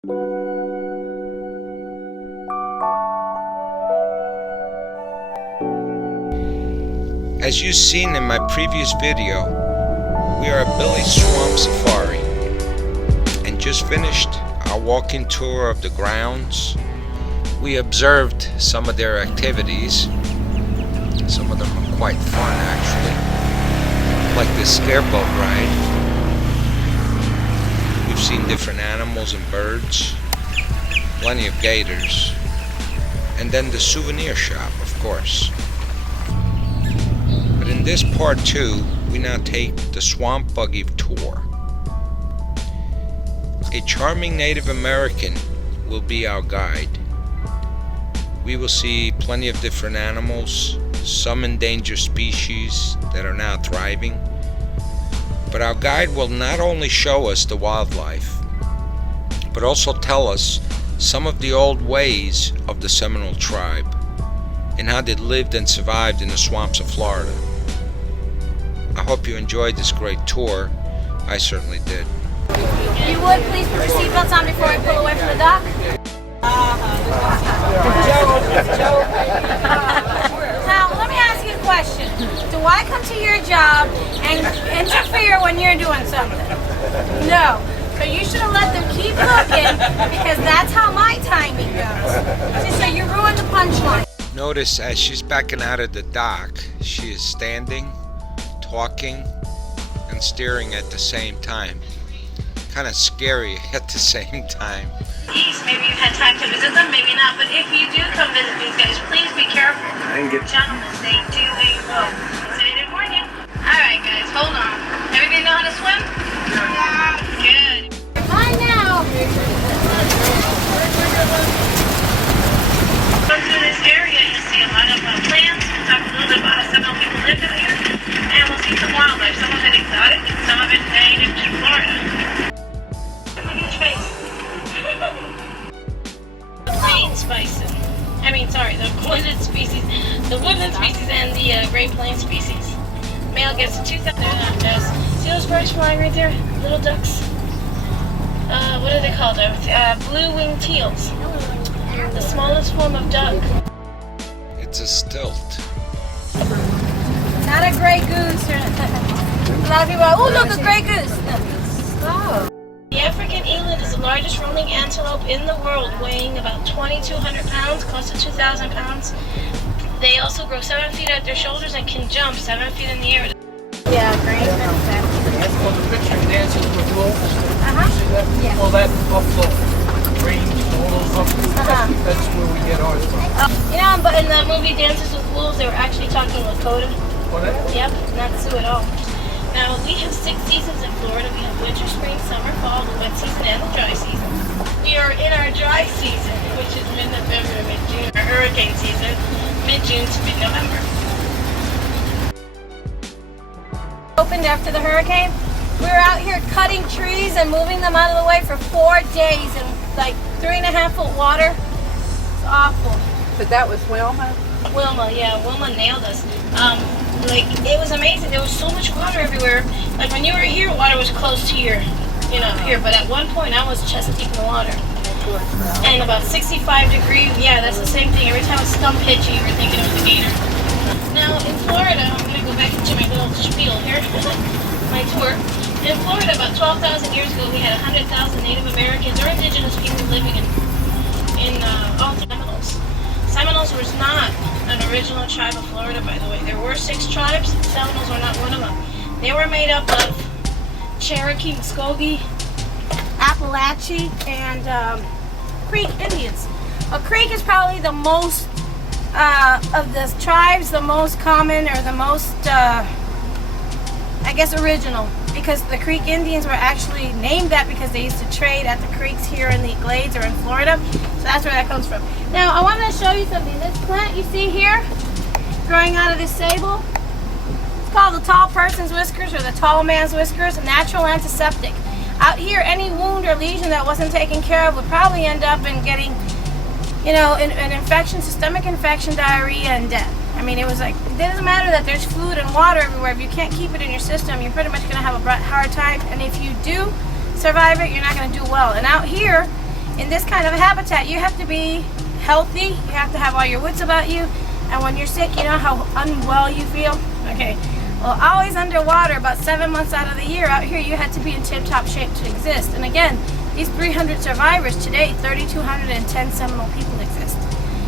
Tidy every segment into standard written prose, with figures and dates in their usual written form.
As you've seen in my previous video, we are at Billie's Swamp Safari and just finished our walking tour of the grounds. We observed some of their activities. Some of them are quite fun actually, like this airboat ride. We've seen different animals and birds, plenty of gators, and then the souvenir shop, of course. But in this part 2, we now take the Swamp Buggy Tour. A charming Native American will be our guide. We will see plenty of different animals, some endangered species that are now thriving. But our guide will not only show us the wildlife, but also tell us some of the old ways of the Seminole tribe and how they lived and survived in the swamps of Florida. I hope you enjoyed this great tour. I certainly did. You would please put your seatbelts on before we pull away from the dock? Now, let me ask you a question. Do I come to your job and interfere when you're doing something? No. So you should have let them keep looking because that's how my timing goes. See, so you ruined the punchline. Notice as she's backing out of the dock, she is standing, talking, and staring at the same time. Kind of scary at the same time. Maybe you've had time to visit them, maybe not, but if you do come visit these guys, please be careful. Gentlemen, they do a rope. So I didn't warn you. Alright guys, hold on. Everybody know how to swim? Yeah. Good. Fine now. Come through this area, you'll see a lot of plants. We'll talk a little bit about how Seminole people live out here. And we'll see some wildlife. Some of it exotic, and some of it native to Florida. Look at your face. The plains bison. The woodland species. The woodland species and the Great Plains species. Male gets to 2,000. See those birds flying right there? Little ducks. What are they called? Blue-winged teals. The smallest form of duck. It's a stilt. Not a gray goose. A lot of people are, oh look, a gray goose. Stop. The African eland is the largest roaming antelope in the world, weighing about 2,200 pounds, close to 2,000 pounds. They also grow 7 feet at their shoulders and can jump 7 feet in the air. Yeah, great. That's called the picture dances with wolves. See that? Yeah. All that buffalo range, all those buffalo. That's where we get ours from. But in the movie Dances with Wolves, they were actually talking Lakota. What? Yep, not Sioux at all. Now, we have 6 seasons in Florida. We have winter, spring, summer, fall, the wet season, and the dry season. We are in our dry season, which is mid-November to mid-June. Our hurricane season, mid-June to mid-November. Opened after the hurricane. We were out here cutting trees and moving them out of the way for 4 days in like 3.5 foot water. It's awful. But that was Wilma? Wilma nailed us. It was amazing. There was so much water everywhere. Like when you were here, water was close to your, here. But at one point, I was chest deep in the water. And about 65 degrees. Yeah, that's the same thing. Every time a stump hit you, you were thinking it was a gator. Now in Florida, I'm gonna go back into my little spiel here. My tour. In Florida, about 12,000 years ago, we had 100,000 Native Americans or indigenous people living in all Seminoles. Seminoles was not an original tribe of Florida, by the way. There were 6 tribes. Seminoles were not one of them. They were made up of Cherokee, Muskogee, Appalachee, and Creek Indians. A Creek is probably the most of the tribes, the most common or the most, original. Because the Creek Indians were actually named that because they used to trade at the creeks here in the Glades or in Florida. So that's where that comes from. Now, I want to show you something. This plant you see here, growing out of this sable, it's called the tall person's whiskers or the tall man's whiskers, a natural antiseptic. Out here, any wound or lesion that wasn't taken care of would probably end up in getting, an infection, systemic infection, diarrhea, and death. I mean, it doesn't matter that there's food and water everywhere. If you can't keep it in your system, you're pretty much going to have a hard time. And if you do survive it, you're not going to do well. And out here, in this kind of a habitat, you have to be healthy, you have to have all your wits about you, and when you're sick, you know how unwell you feel? Okay, well, always underwater, about 7 months out of the year, out here you had to be in tip-top shape to exist. And again, these 300 survivors today, 3,210 Seminole people exist.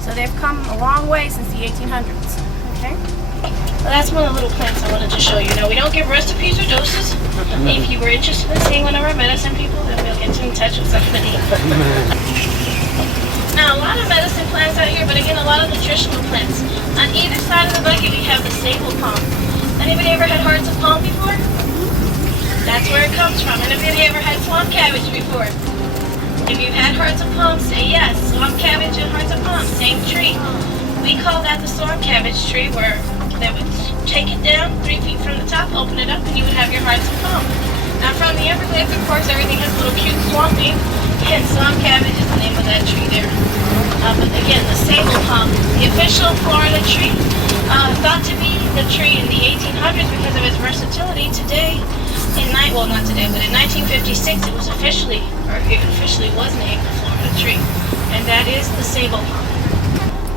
So they've come a long way since the 1800s, okay? Well, that's one of the little plants I wanted to show you. Now, we don't give recipes or doses. If you were interested in seeing one of our medicine people, then we'll get you in touch with somebody. Now, a lot of medicine plants out here, but again, a lot of nutritional plants. On either side of the bucket, we have the sable palm. Anybody ever had hearts of palm before? That's where it comes from. Anybody ever had swamp cabbage before? If you've had hearts of palm, say yes. Swamp cabbage and hearts of palm, same tree. We call that the swamp cabbage tree, where they would take it down 3 feet from the top, open it up, and you would have your hearts of palm. Now, from the Everglades, of course, everything has a little cute swamp name, and swamp cabbage is the name of that tree there. But again, the sable palm, the official Florida tree, thought to be the tree in the 1800s because of its versatility. Today, well, not today, but in 1956, it was officially was named the Florida tree, and that is the sable palm.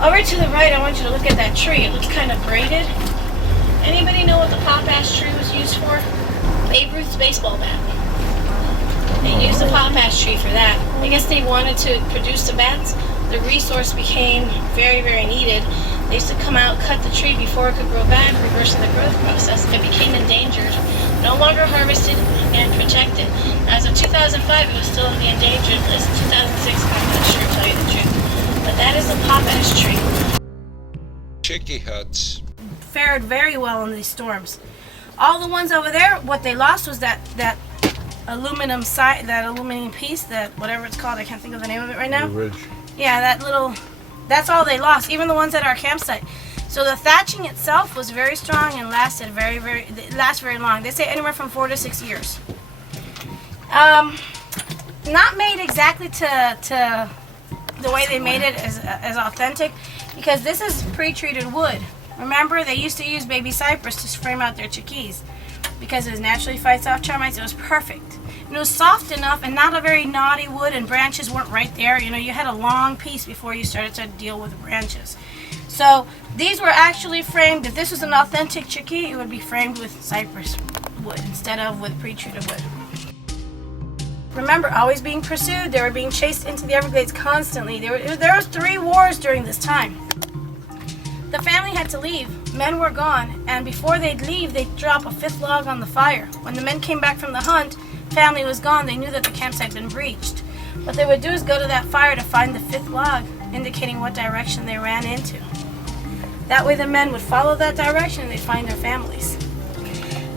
Over to the right, I want you to look at that tree. It looks kind of braided. Anybody know what the pop-ash tree was used for? Babe Ruth's baseball bat. They used the pop-ash tree for that. I guess they wanted to produce the bats. The resource became very, very needed. They used to come out, cut the tree before it could grow back, reversing the growth process. It became endangered, no longer harvested and protected. As of 2005, it was still on the endangered list. 2006, I'm not sure, to tell you the truth. But that is a pop-ash tree. Chicky huts fared very well in these storms. All the ones over there, what they lost was that aluminum piece, that whatever it's called, I can't think of the name of it right now. Ridge. Yeah, that's all they lost, even the ones at our campsite. So the thatching itself was very strong and lasted very long. They say anywhere from 4 to 6 years. Not made exactly to the way they made it as authentic, because this is pre-treated wood. Remember, they used to use baby cypress to frame out their chickees because it naturally fights off termites. It was perfect. And it was soft enough and not a very knotty wood, and branches weren't right there. You know, you had a long piece before you started to deal with the branches. So these were actually framed. If this was an authentic chickee, it would be framed with cypress wood instead of with pre-treated wood. Remember, always being pursued. They were being chased into the Everglades constantly. There was 3 wars during this time. The family had to leave. Men were gone, and before they'd leave, they'd drop a 5th log on the fire. When the men came back from the hunt, family was gone. They knew that the campsite had been breached. What they would do is go to that fire to find the 5th log, indicating what direction they ran into. That way the men would follow that direction and they'd find their families.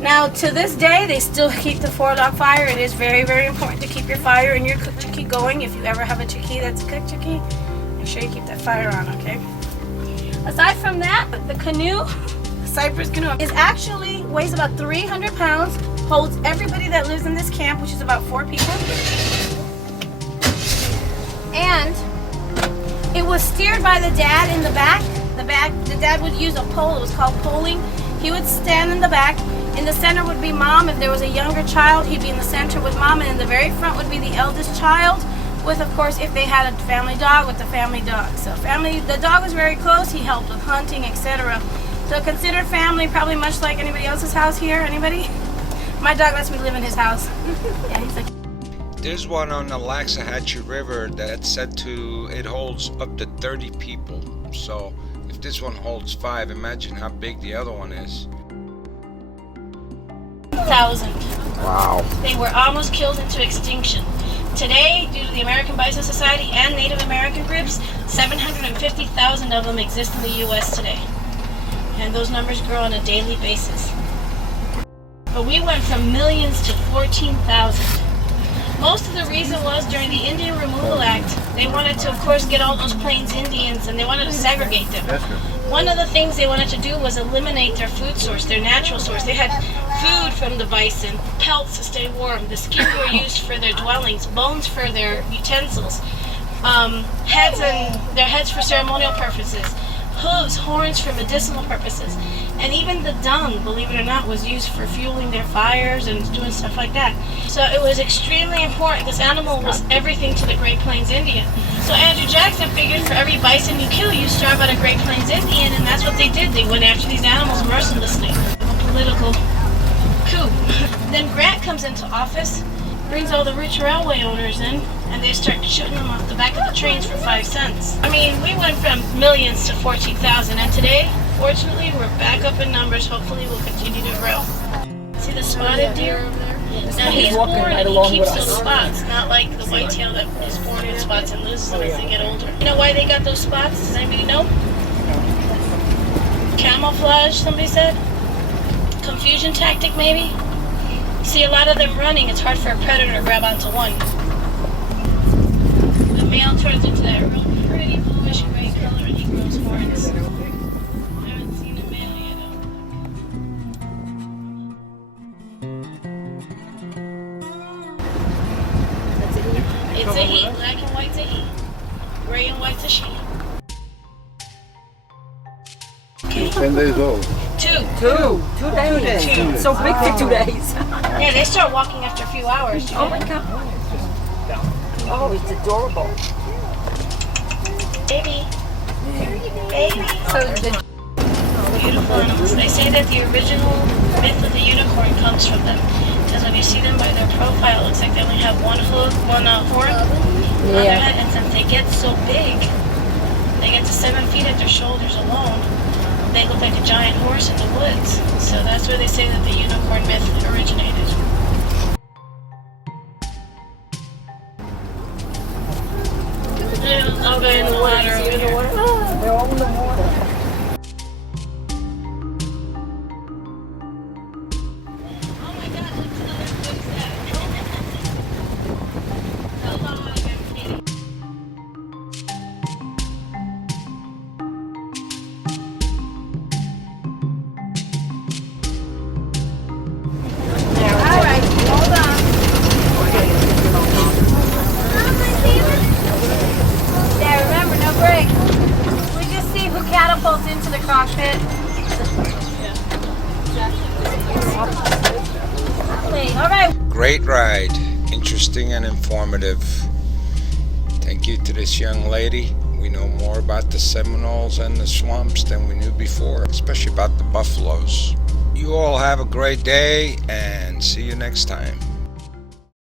Now, to this day, they still keep the 4-log fire. It is very, very important to keep your fire and your cooked chickee going. If you ever have a chickee that's a cooked chickee, make sure you keep that fire on, okay? Aside from that, the canoe, the cypress canoe, weighs about 300 pounds, holds everybody that lives in this camp, which is about 4 people. And it was steered by the dad in the back. The dad would use a pole. It was called poling. He would stand in the back. In the center would be mom. If there was a younger child, he'd be in the center with mom. And in the very front would be the eldest child, with, of course, if they had a family dog, with the family dog. So the dog was very close. He helped with hunting, etc. So considered family, probably much like anybody else's house here. Anybody? My dog lets me live in his house. Yeah, he's like. There's one on the Waxahachie River that's said it holds up to 30 people. So if this one holds 5, imagine how big the other one is. 1,000. Wow. They were almost killed into extinction. Today, due to the American Bison Society and Native American groups, 750,000 of them exist in the U.S. today. And those numbers grow on a daily basis. But we went from millions to 14,000. Most of the reason was during the Indian Removal Act, they wanted to, of course, get all those Plains Indians, and they wanted to segregate them. One of the things they wanted to do was eliminate their food source, their natural source. They had food from the bison, pelts to stay warm, the skin were used for their dwellings, bones for their utensils, heads for ceremonial purposes, hooves, horns for medicinal purposes. And even the dung, believe it or not, was used for fueling their fires and doing stuff like that. So it was extremely important. This animal was everything to the Great Plains Indian. So Andrew Jackson figured for every bison you kill, you starve out a Great Plains Indian, and that's what they did. They went after these animals mercilessly. A political coup. Then Grant comes into office, brings all the rich railway owners in, and they start shooting them off the back of the trains for 5 cents. I mean, we went from millions to 14,000, and today, fortunately, we're back up in numbers. Hopefully, we'll continue to grow. See the spotted deer? Now, he's born and he keeps those spots, not like the whitetail that is born in spots and loses them as they get older. You know why they got those spots? Does anybody know? Camouflage, somebody said? Confusion tactic, maybe? See, a lot of them running, it's hard for a predator to grab onto one. The male turns into that real pretty bluish gray color and he grows horns. I haven't seen a male yet. It's a he. Black and white's a he. Gray and white's a she. 10 days old. 2 days. So big for 2 days. Yeah, they start walking after a few hours. Oh my God. Oh, it's adorable. Baby. So the Beautiful animals. They say that the original myth of the unicorn comes from them. Because when you see them by their profile, it looks like they only have one hoof, one horn on their head. And since they get so big, they get to 7 feet at their shoulders alone, they look like a giant horse in the woods. So that's where they say that the unicorn myth originated. I'll go in the water over here. they're all in the water. Oh my God, look at the other big step. Come on, I'm kidding. All right, hold on. Yeah, remember, no break. We just see who catapults into the cockpit. All right. Great ride, interesting and informative. Thank you to this young lady. We know more about the Seminoles and the swamps than we knew before, especially about the buffaloes. You all have a great day and see you next time.